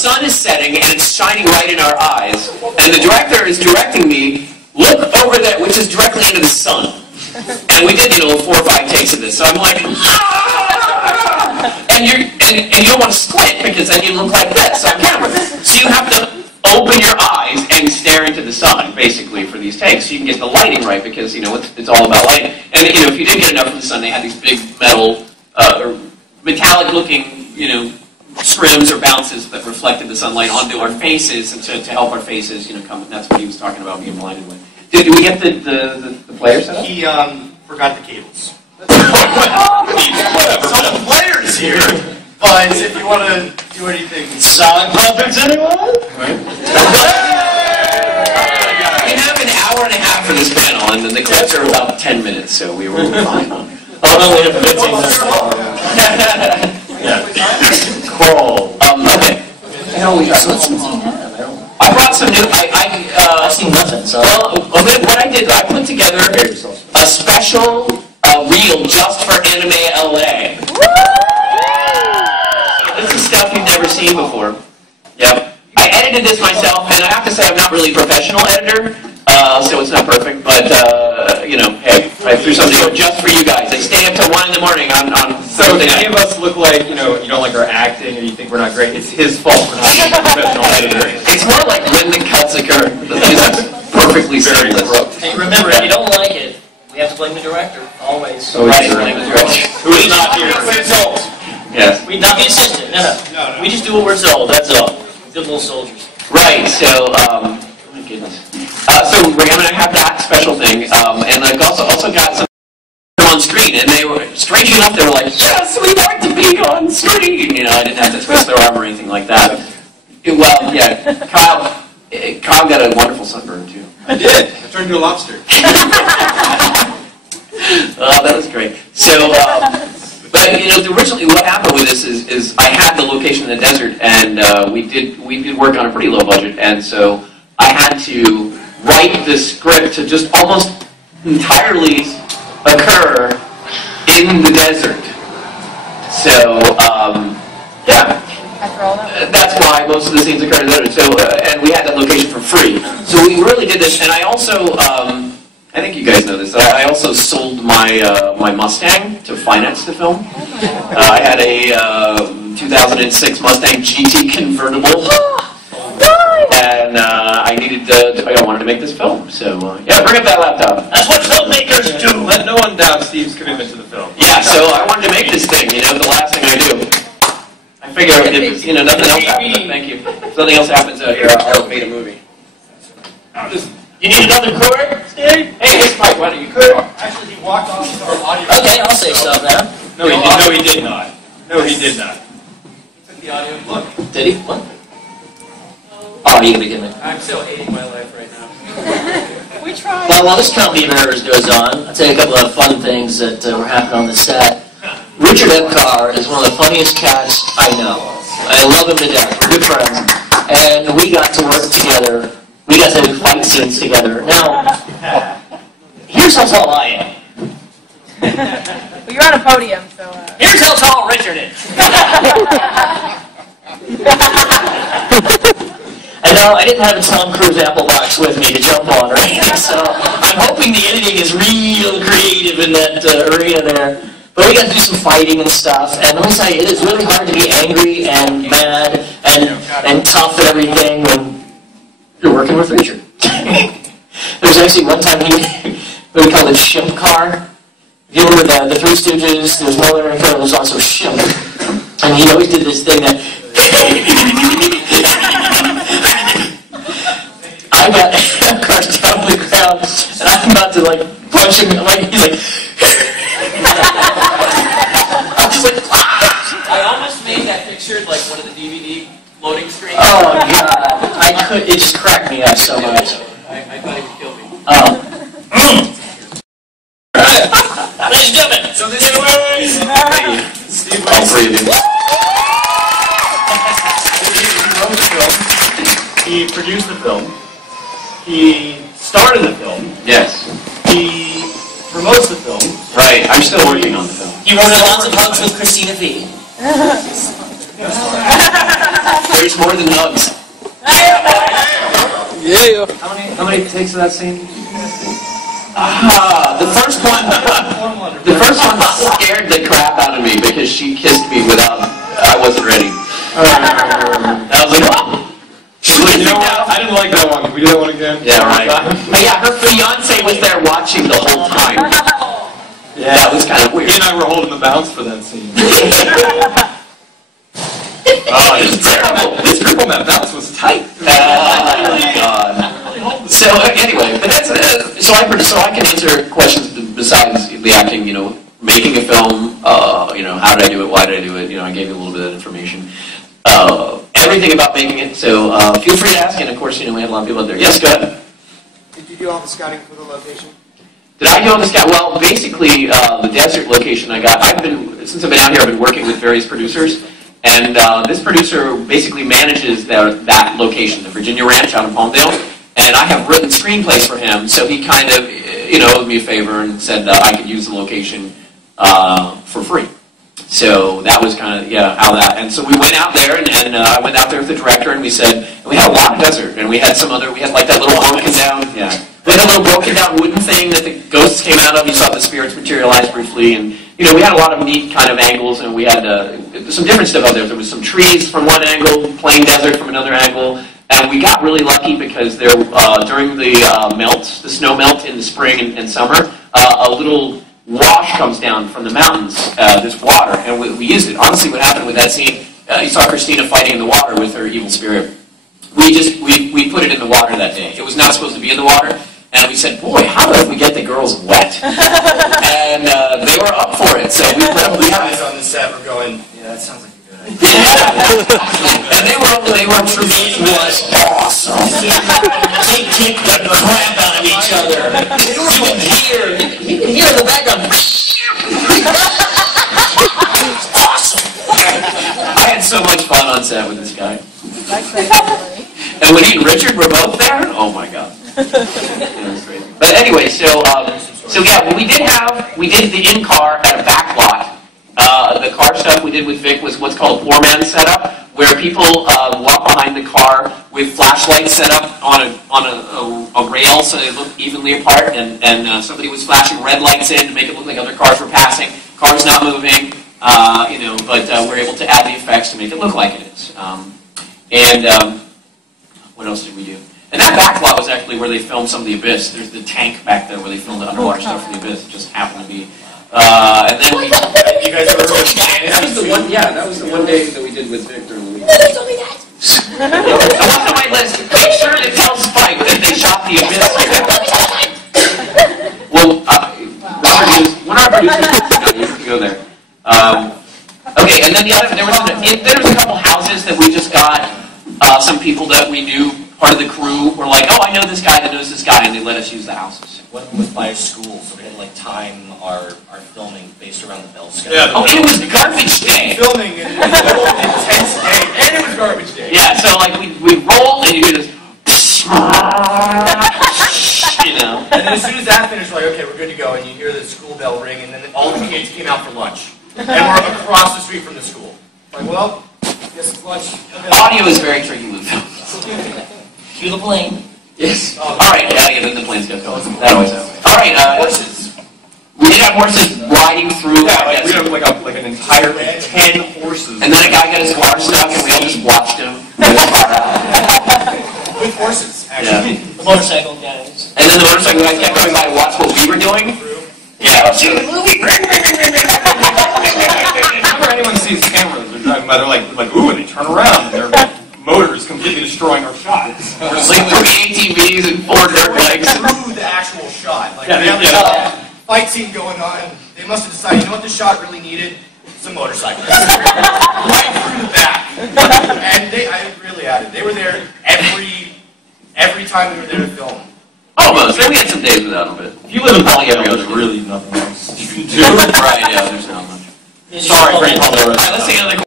sun is setting and it's shining right in our eyes, and the director is directing me, look over there, which is directly into the sun. And we did, 4 or 5 takes of this, so I'm like, ah! And you don't want to squint because then you look like this on camera. So you have to open your eyes and stare into the sun, basically, for these takes, so you can get the lighting right, because it's all about lighting. And if you didn't get enough of the sun, they had these big metal or metallic-looking, scrims or bounces that reflected the sunlight onto our faces, and to help our faces, come. That's what he was talking about being blinded with. Did we get the player set up? He forgot the cables. Whatever. So the player's here. But if you want to do anything, sock puppets, anyone? We have an hour and a half for this panel, and then the clips are about 10 minutes, so we were fine. Oh no, we have 15 minutes. Yeah. Cool. Okay. I brought some new. I've seen nothing. So. Well, what I did, I put together a special reel just for Anime LA. This is stuff you've never seen before. Yep. I edited this myself, and I have to say I'm not really a professional editor, so it's not perfect. But hey, I threw something together just for you guys. I stay up till 1 in the morning on So if any of us look like, you don't like our acting or you think we're not great, it's his fault for not being a professional editor. It's more like when the cuts occur. It's perfectly seamless. Hey, remember, if you don't like it, we have to blame the director, always. Oh, right, blame the director. Who is not here? Yes. We not the assistant, no. We just do what we're told, that's all. Good little soldiers. Right, so, oh my goodness. So we're going to have that special thing, and I've also got some on screen, and they were, strangely enough, they were like, yes, we like to be on screen! I didn't have to twist their arm or anything like that. Well, yeah, Kyle got a wonderful sunburn, too. I did. I turned into a lobster. Oh, that was great. So, but originally what happened with this is I had the location in the desert, and we did work on a pretty low budget, and so I had to write the script to just almost entirely occur in the desert. So, yeah. That's why most of the scenes occur in the desert. So, and we had that location for free. So we really did this, and I also, I think you guys know this, I also sold my my Mustang to finance the film. I had a 2006 Mustang GT convertible. And I wanted to make this film. So, yeah, bring up that laptop. That's what filmmakers do. Let no one doubt Steve's commitment to the film. Yeah, so I wanted to make this thing, the last thing I do. I figure if nothing else happens, thank you. If nothing else happens out here, I'll make a movie. You need another cord, Steve? Hey, it's Mike, why don't you Actually, he walked off with our audio. Okay, I'll say so now. No, he did not. No, he did not. He took the audio. Look. Did he? What? Oh, you gonna give me? I'm still hating my life right now. We tried. Well, while this comedy of errors goes on, I'll tell you a couple of fun things that were happening on the set. Richard Epcar is one of the funniest cats I know. I love him to death. We're good friends. And we got to work together. We got to do fight scenes together. Now, here's how tall I am. Well, you're on a podium, so... Here's how tall Richard is. I know I didn't have a Tom Cruise Apple box with me to jump on, right? So I'm hoping the editing is real creative in that arena there. But we got to do some fighting and stuff, and let me tell you, it is really hard to be angry and mad and tough and everything when you're working with Richard. There was actually one time we called it Shimp Car. If you remember the Three Stooges, there was Miller and there was also Shimp. And he always did this thing that... I got Epcar down on the ground, and I'm about to punch him. He's like... I'm just like... I almost made that picture like one of the DVD loading screens. Oh, God. It just cracked me up so much. I thought he would kill me. Oh. Ladies and gentlemen, So this is Steve All three of you. He wrote the film. He produced the film. He starred in the film. Yes. He promotes the film. Right, I'm still working on the film. you wrote lots of hugs with Christina V. There's more than hugs. Yeah. How many takes of that scene? The first one scared the crap out of me because she kissed me without, I wasn't ready. I was like, oh! You know what? I didn't like that one. Can we do that one again? Yeah, right. But yeah, her fiance was there watching the whole time. Yeah, that was kind of weird. He and I were holding the bounce for that scene. Oh, it was terrible. This grip on that bounce was tight. Oh my god. So anyway, but that's so I can answer questions besides the acting. You know, making a film. You know, how did I do it? Why did I do it? You know, I gave you a little bit of information. Everything about making it. So feel free to ask. And of course, you know, we had a lot of people out there. Yes, go ahead. Did you do all the scouting for the location? Did I do all this? Well, basically, the desert location I got. Since I've been out here, I've been working with various producers. And this producer basically manages that location, the Virginia Ranch out in Palmdale. And I have written screenplays for him, so he kind of, you know, owed me a favor and said I could use the location for free. So that was kind of, yeah, how that. And so we went out there, and I went out there with the director, and we said, and we had a lot of desert, and we had like that little broken down, yeah. We had a little broken down wooden thing that the ghosts came out of. You saw the spirits materialize briefly, and you know, we had a lot of neat kind of angles, and we had some different stuff out there. There was some trees from one angle, plain desert from another angle, and we got really lucky because there, during the snow melt in the spring and summer, a little wash comes down from the mountains, this water, and we used it. Honestly, what happened with that scene, you saw Christina fighting in the water with her evil spirit. We put it in the water that day. It was not supposed to be in the water. And we said, boy, how about if we get the girls wet? And they were up for it. So we probably guys on the set were going, yeah, that sounds like a good idea. Yeah. And they were tremendous. It was awesome. They kicked the crap out of each other. You can hear in the background. Awesome. I had so much fun on set with this guy. And when he and Richard were both there, oh my god. It was crazy. But anyway, so yeah, what we did the in-car at a back lot. The car stuff we did with Vic was what's called a poor man setup, where people walk behind the car with flashlights set up on a rail so they look evenly apart, and somebody was flashing red lights in to make it look like other cars were passing. Car's not moving, you know, but we're able to add the effects to make it look like it is. What else did we do? And that back lot was actually where they filmed some of The Abyss. There's the tank back there where they filmed the underwater stuff for The Abyss. It just happened to be. And then you guys ever heard of that was the one. Yeah, that was the one day that we did with Vic during the week. Nobody told me that. I want on my list. Make sure to tell Spike that they shot The Abyss here. Well, one of our producers. You have to go there. Okay, and then there was a couple houses that we just got. Some people that we knew, part of the crew, were like, oh, I know this guy that knows this guy, and they let us use the houses. One was by a school, so we had to like time our filming based around the bell schedule. Yeah. Oh, it was garbage day. Filming in the middle of an intense day, and it was garbage day. Yeah, so like we roll and you do this, you know. And then as soon as that finished, we're like, okay, we're good to go, and you hear the school bell ring, and then all the kids came out for lunch, and we're across the street from the school. Like, well, guess it's lunch. Okay. Audio is very tricky with film. Cue the plane. Yes. All right. Yeah, then the planes get going. That always happens. All right. Horses. We did have horses riding through. Yeah, like we had like an entire 10 horses. And then a guy got his car stuck, and we all just watched him with his car out. With horses, actually. Yeah. The motorcycle guys. And then the motorcycle guys kept coming by to watch what we were doing. Yeah. See the movie. Whenever anyone sees cameras, they're driving by, they're like, ooh, and they turn around, and their motors completely destroying our shots. We're like 3 ATVs and 4 dirt bikes. Through the actual shot. Like, Yeah, they have a fight scene going on. They must have decided, you know what the shot really needed? Some motorcycles. Right through the back. And I really added. They were there every time we were there to film. Almost. We had some days without them, but If you live in Palmdale, there's really nothing else you can do. right, yeah, there's not much. Sorry, Sorry, All right, let's take another